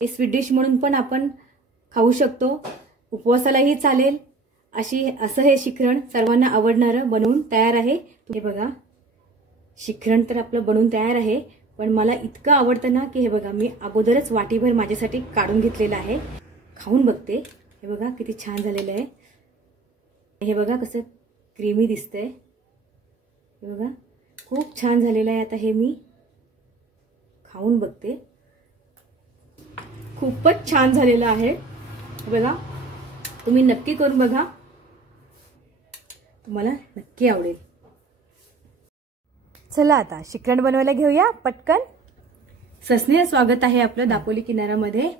हे sweet dish म्हणून पण आपण खाऊ शकतो, उपवासालाही चालेल असं हे शिखरण सर्वांना आवडणारं बनवून तयार आहे। हे बघा, शिखरण तर आपलं बनवून तयार आहे, पण मला इतकं आवडतं ना की हे बघा मी अगोदरच वाटीभर माझ्यासाठी काढून घेतलेलं आहे। खाऊन बघते। हे बघा किती छान झालेलं आहे। हे बघा कसं क्रीमी दिसतंय। हे बघा खूप छान झालेलं आहे। आता हे मी खाऊन बघते। खूपच छान झालेलं आहे। बघा तुम्ही नक्की करून बघा, तुम्हाला नक्की आवडेल। चला आता शिखरण बनवायला घेऊया पटकन। सस्नेह स्वागत आहे आपलं दापोली किनाऱ्यामध्ये।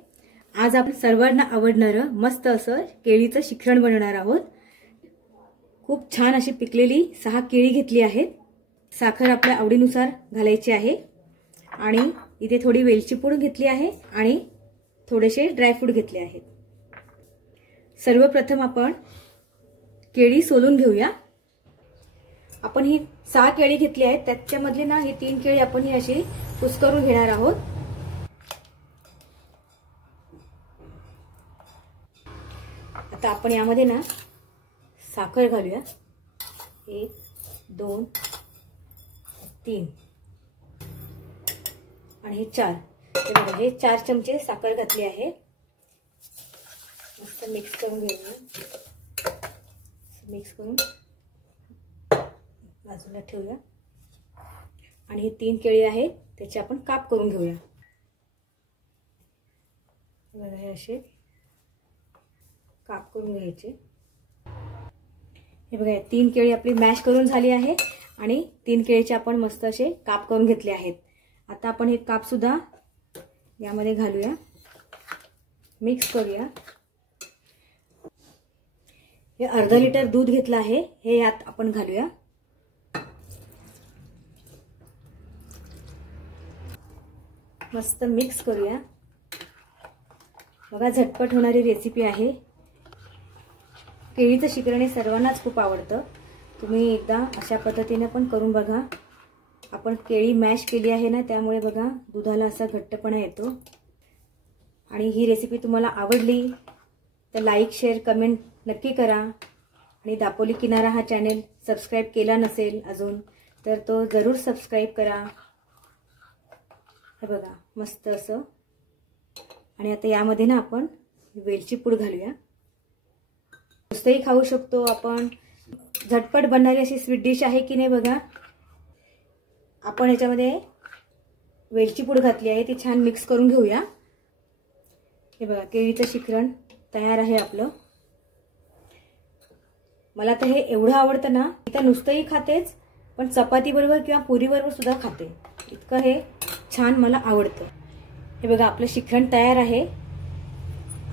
आज आपण सर्वांना आवडणारं मस्त असं केळीचं शिखरण बनवणार आहोत। खूप छान अशी पिकलेली 6 केळी घेतली आहेत। साखर आपल्या आवडीनुसार घालायची आहे आणि इथे थोडी वेलची पूड घेतली आहे आणि थोडेसे ड्रायफ्रूट घेतले आहेत। सर्वप्रथम आपण केळी सोलून घेऊया। आपण ही 6 केळी घेतली आहेत, त्याच्यामधली ना ही 3 केळी आपण ही अशी कुस्करून घेणार आहोत। आता आपण यामध्ये ना साखर घालूया। 1 2 3 आणि 4। हे 4 चमचे साखर घातली आहे। मस्त मिक्स करून घेऊया। मिक्स करून बाजूला ठेवूया आणि हे 3 केळी आहेत त्याचे आपण काप करून घेऊया। बघा हे असे काप करून घ्यायचे। हे बघा 3 केळी आपली मॅश करून झाली आहे आणि 3 केळीचे आपण मस्त असे काप करून घेतले आहेत। आता आपण हे काप सुद्धा यामध्ये घालूया, मिक्स करूया। हे अर्धा लिटर दूध घेतलं आहे, हे यात आपण घालूया। मस्त मिक्स करूया। बघा झटपट होणारी रेसिपी आहे। केळीचं शिखरण हे सर्वांनाच खूप आवडतं। तुम्ही एकदा अशा पद्धतीने पण करून बघा। आपण केळी मॅश केली आहे ना, त्यामुळे बघा दुधाला असा घट्टपणा येतो। आणि ही रेसिपी तुम्हाला आवडली तर लाईक शेअर कमेंट नक्की करा आणि दापोली किनारा हा चॅनल सबस्क्राइब केला नसेल अजून तर तो जरूर सबस्क्राइब करा। हे बघा मस्त असं। आणि आता यामध्ये ना आपण वेलची पूड घालूया। नुसतेही खाऊ शकतो आपण, झटपट बनणारी अशी स्वीट डिश आहे की नाही बघा। आपण याच्यामध्ये वेलची पूड घातली आहे, ती छान मिक्स करून घेऊया। हे बघा केळीचं शिखरण तयार आहे आपलं। मला तर हे एवढं आवडतं ना, इथं नुसतंही खातेच पण चपाती बरोबर किंवा पुरी बरोबर सुद्धा खाते। इतकं हे छान मला आवडतं। हे बघा आपलं शिखरण तयार आहे।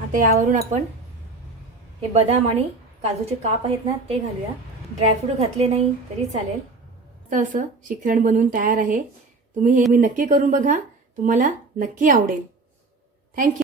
आता यावरून आपण हे बदाम आणि काजूचे काप आहेत ना ते घालूया। ड्रायफ्रूट घातले नाही तरी चालेल। तर असं शिखरण बनवून तयार आहे। तुम्ही हे नक्की करून बघा, तुम्हाला नक्की आवडेल। थँक्यू।